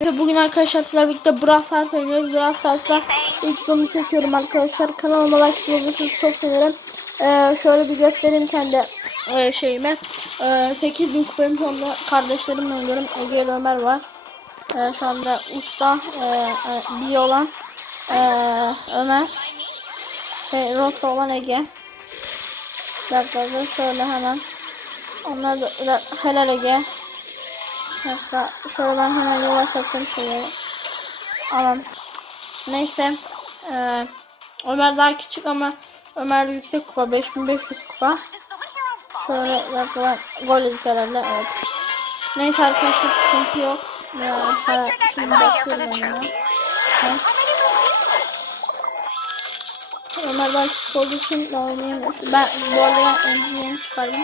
Bugün arkadaşlar sizlerle birlikte Brawl Stars oynuyoruz. Brawl Stars'ta ilk videomu çekiyorum arkadaşlar. Kanalıma olursanız çok sevinirim. Ee, şöyle bir göstereyim kendi e, şeyime. Ee, 8000 kupayım şu anda kardeşlerimle oynuyorum. Ege Ömer var. Ee, şu anda usta e, e, bir olan e, Ömer. Şey, Rosa olan Ege. Bir dakika şöyle hemen. Onlar da helal Ege. Hatta şöyle ben hemen yola sakın şeyi alalım. Neyse. Ee, Ömer daha küçük ama Ömer yüksek kupa 5500 kupa. Şöyle yapılan gol yedik herhalde evet. Neyse arkadaşlar sıkıntı yok. Ya, ha, şimdi bakıyorum. Ha. Ömer daha küçük olduğu için daha oynayamıyor. Ben bu arada ben MC'yi çıkardım.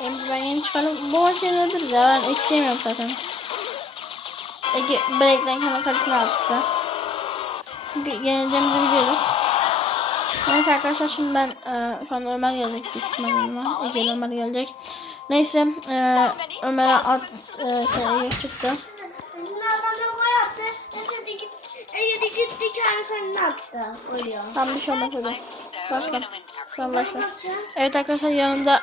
MC ben yeni çıkardım. Bu yeniliriz ya. Ben ekleyemiyorum zaten. Ege Black'den kendi kalitesini attı. Çünkü yenileceğimizi biliyorduk. Neyse arkadaşlar şimdi ben e, şu an Ömer gelecek büyük ihtimalle. Ege Ömer gelecek. Neyse e, Ömer'e at e, şey çıktı. Ege gitti kendi kendine attı. Oluyor. Tam bir şey olmaz hadi. Başla. Tamam başla. Evet arkadaşlar yanımda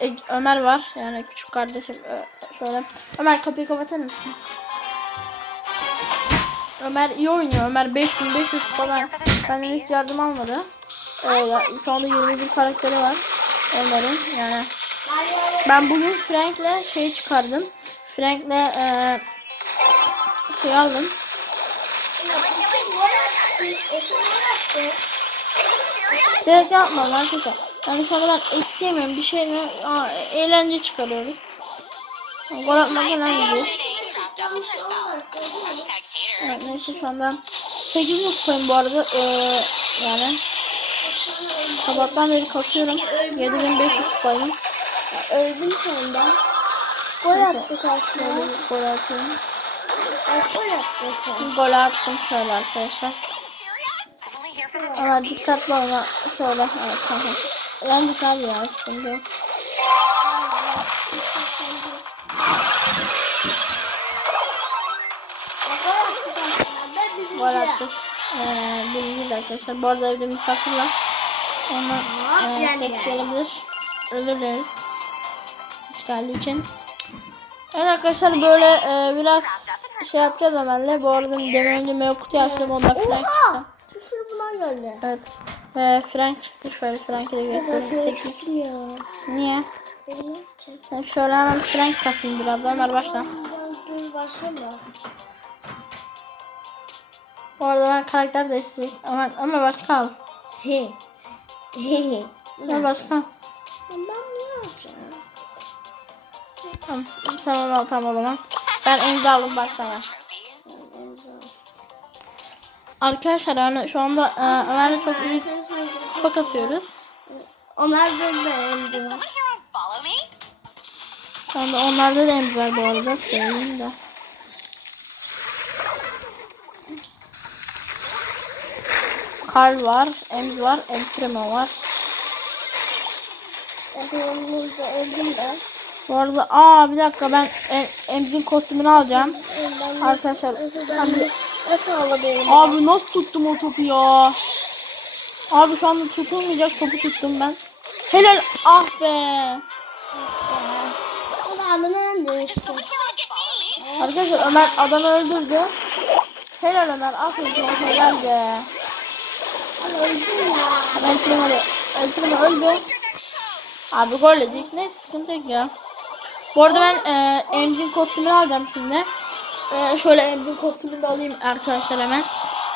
e, e, Ömer var. Yani küçük kardeşim. E, şöyle. Ömer kapıyı kapatır mısın? Ömer iyi oynuyor. Ömer 5500 falan. Benden hiç yardım almadı. E, ya, şu anda 21 karakteri var. Ömer'in yani. Ben bugün Frank'le şey çıkardım. Frank'le e, şey aldım. Evet yapma lan kötü. Yani sonra ben isteyemiyorum bir şey mi? Aa, eğlence çıkarıyoruz. Gol atma falan gidiyor. Evet neyse şu anda 8 kupayım bu arada. Ee, yani sabahtan beri kasıyorum. 7500 kupayım. Öldüm sonunda. Gol attık aslında. Gol attık. Gol attım şöyle arkadaşlar. Ama dikkatli olma. Şöyle. Evet tamam. Yendik abi ya. Yok. Gol attık. Ee, birinci arkadaşlar. Bu arada evde misafir var. Ona e, ses gelebilir. Özür dileriz. İçin. Evet arkadaşlar böyle e, biraz şey yapacağız Ömer'le. Bu arada demir önce meyve kutuyu açtım. Onda Frank çıktı. Bunlar geldi. Evet. Ee, Frank çıktı. Şöyle Frank'i de göstereyim. Ya. Niye? Sen şöyle hemen Frank kasayım biraz. Ömer başla. Dur başlama. Bu arada ben karakter değiştirecek. Ömer, Ömer başka al. He. He. Ömer başka al. Ben ne yapacağım? Tamam. Sen onu al tamam o zaman. Ben imza aldım başla ben. Arkadaşlar yani şu anda e, Ömer'le çok iyi kupa kasıyoruz. Onlar da beğendi. Şu anda onlarda da emz var bu arada. Söyleyeyim de. Karl var, Emz var, Emprimo var. Öldüğümüzde öldüm ben. Bu arada aa bir dakika ben em, Emz'in kostümünü alacağım. Arkadaşlar Nasıl alabilirim? abi nasıl tuttum o topu ya? Abi şu anda tutulmayacak topu tuttum ben. Helal ah be. O da adını demiştim. Arkadaşlar Ömer adamı öldürdü. Helal Ömer aferin sana helal be. Ama öldüm ya. Emprimo de Emprimo öldü. Abi gol yedik. Ne sıkıntı yok ya. Bu arada ben e, Emz'in kostümünü alacağım şimdi. E, şöyle Emz'in kostümünü de alayım arkadaşlar hemen.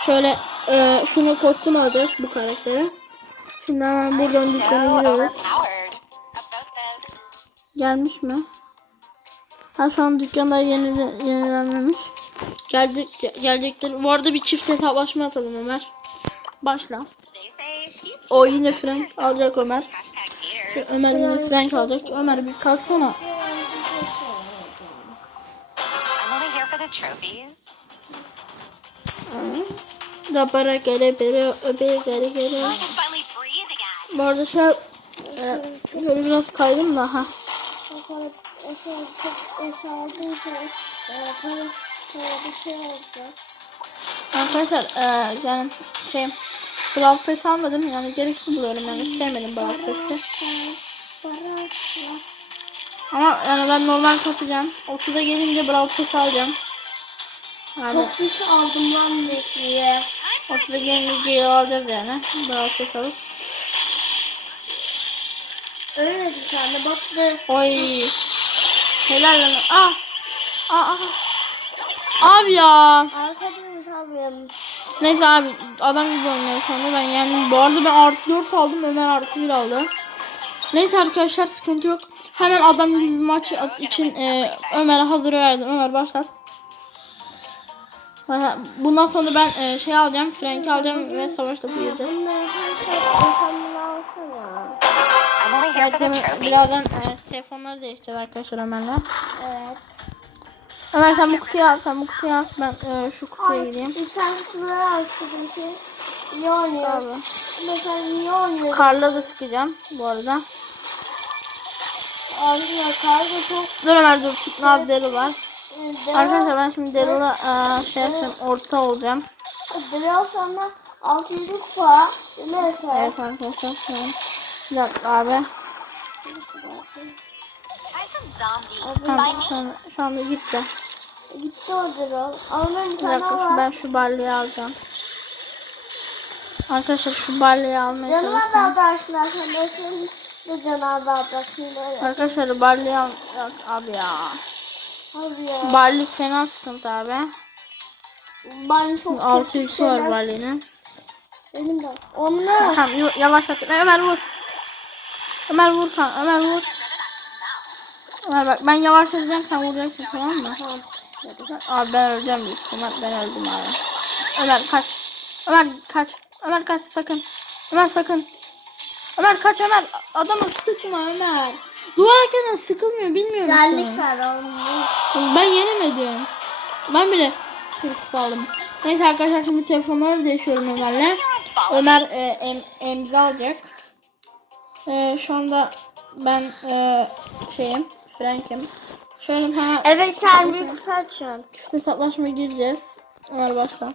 Şöyle e, şunu kostüm alacağız bu karaktere. Şimdi hemen buradan dükkana giriyoruz. Gelmiş mi? Ha şu an dükkanda yeni, yenilenmemiş. Gelecek, gelecektir. Bu arada bir çift hesaplaşma atalım Ömer. Başla. O yine Frank alacak Ömer. Şu Ömer yine Frank alacak. Ömer bir kalksana. Da para gele bere öbe gele gele. Bu arada şey e, şöyle biraz kaydım da ha. E. Arkadaşlar e, yani şey Brawl Pass almadım yani gereksiz buluyorum yani sevmedim Brawl. Para Ama yani ben normal katacağım. 30'a gelince Brawl Pass alacağım. Pis aldım lan Mekli'ye. 30'a gelince alacağız yani. Brawl Pass alıp. Öyle sen de battı. Oy. Helal lan. Ah. Aa. ah. Abi ya. Arkadaşım sanmıyorum. Neyse abi adam gibi oynuyor anda ben yendim. Bu arada ben artı 4 aldım Ömer artı 1 aldı. Neyse arkadaşlar sıkıntı yok. Hemen adam gibi bir maç için e, Ömer'e hazır verdim. Ömer başlat. Bundan sonra ben e, şey alacağım. Frank alacağım ve savaş topu trophy. birazdan e, telefonları değiştireceğiz arkadaşlar Ömer'le. Evet. Ömer sen bu kutuyu al. Sen bu kutuyu al. Ben e, şu kutuya gireyim. İnsanları alsın ki. İyi oynuyor. Abi. Mesela iyi oynuyor. Karla da sıkacağım bu arada. Arkadaşlar kargo çok Dur Ömer dur. Daryl var. Arkadaşlar ben şimdi Daryl'a e, şey yapacağım. Orta olacağım. Biraz sonra 600 kupa. Neyse. Evet arkadaşlar. Şu an. Bir dakika abi. Tamam, şu, an, şu anda gitti. Gitti o Daryl. Ama ben bir tane var. ben şu barlıyı alacağım. Arkadaşlar şu barlıyı almaya Canıma da çalışıyorum. arkadaşlar. Sen de senin de canına da. Arkadaşlar barlıyı al... Abi ya. Hadi ya. Barley fena sıkıntı abi. Ben çok 6 kötü yükü var barley'nin. Benim de. Onlar. Tamam yu- yavaşlat. Ömer vur. Ömer vur kan. Ömer vur. Ömer bak ben yavaşlatacağım sen vuracaksın tamam mı? Tamam. Abi ben öleceğim büyük ihtimal. Ben öldüm abi. Ömer kaç. Ömer kaç. Ömer kaç sakın. Ömer sakın. Ömer kaç Ömer. Adamı sıkma Ömer. Duvar arkasından sıkılmıyor bilmiyor musun? Geldik sana. Ben yenemedim. Ben bile kupa aldım. Neyse arkadaşlar şimdi telefonları değişiyorum Ömer'le. Ömer e, em, emza alacak. E, şu anda ben e, şeyim. Frank'im. Şöyle hemen Evet sen bir kutu açıyorsun. hesaplaşmaya gireceğiz. Ömer başla.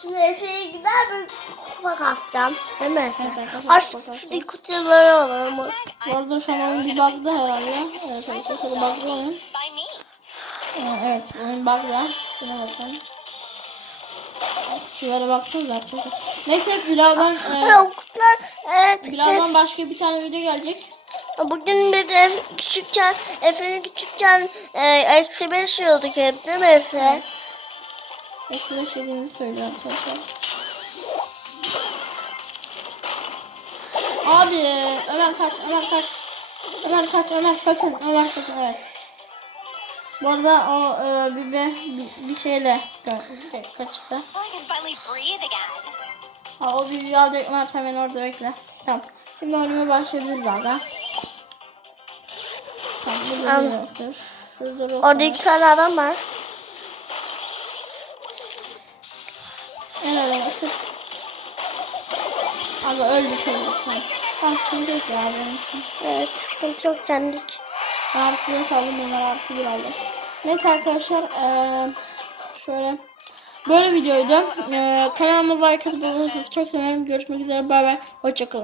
Şimdi Efe'ye gider bir kupa kasacağım. Değil mi Efe? Kasacağım. şu kutuları alalım. Bu arada şu an oyun bir bug'da herhalde. Evet arkadaşlar bug'da oyun. Evet oyun bug'da. Şuna bakın. Şuralara baksanıza arkadaşlar. Neyse birazdan Ve e, o kutular evet. birazdan başka bir tane video gelecek. Bugün bir de küçükken, Efe'nin küçükken e, eksi beş yiyorduk hep değil mi Efe? Ekstra şeyini söylüyor arkadaşlar. Abi Ömer kaç Ömer kaç. Ömer kaç Ömer sakın Ömer sakın evet. Bu arada o e, bir, bir, bir, bir şeyle şey, kaçtı. Ha, o bilgiyi alacak Ömer sen beni orada bekle. Tamam. Şimdi oynamaya başlayabiliriz abi. Tamam burada Tamam. bir yoktur. Şurada yok Orada var. iki tane adam var. Abi öldük öldük. Tamam. Tamam sıkıntı yok ya benim için. Evet, sıkıntı yok sendik. Ben artı 4 aldım onlar artı 1 aldım. Neyse arkadaşlar eee şöyle böyle videoydu. Eee kanalıma like atıp abone çok sevinirim. Görüşmek üzere bay bay. Hoşçakalın.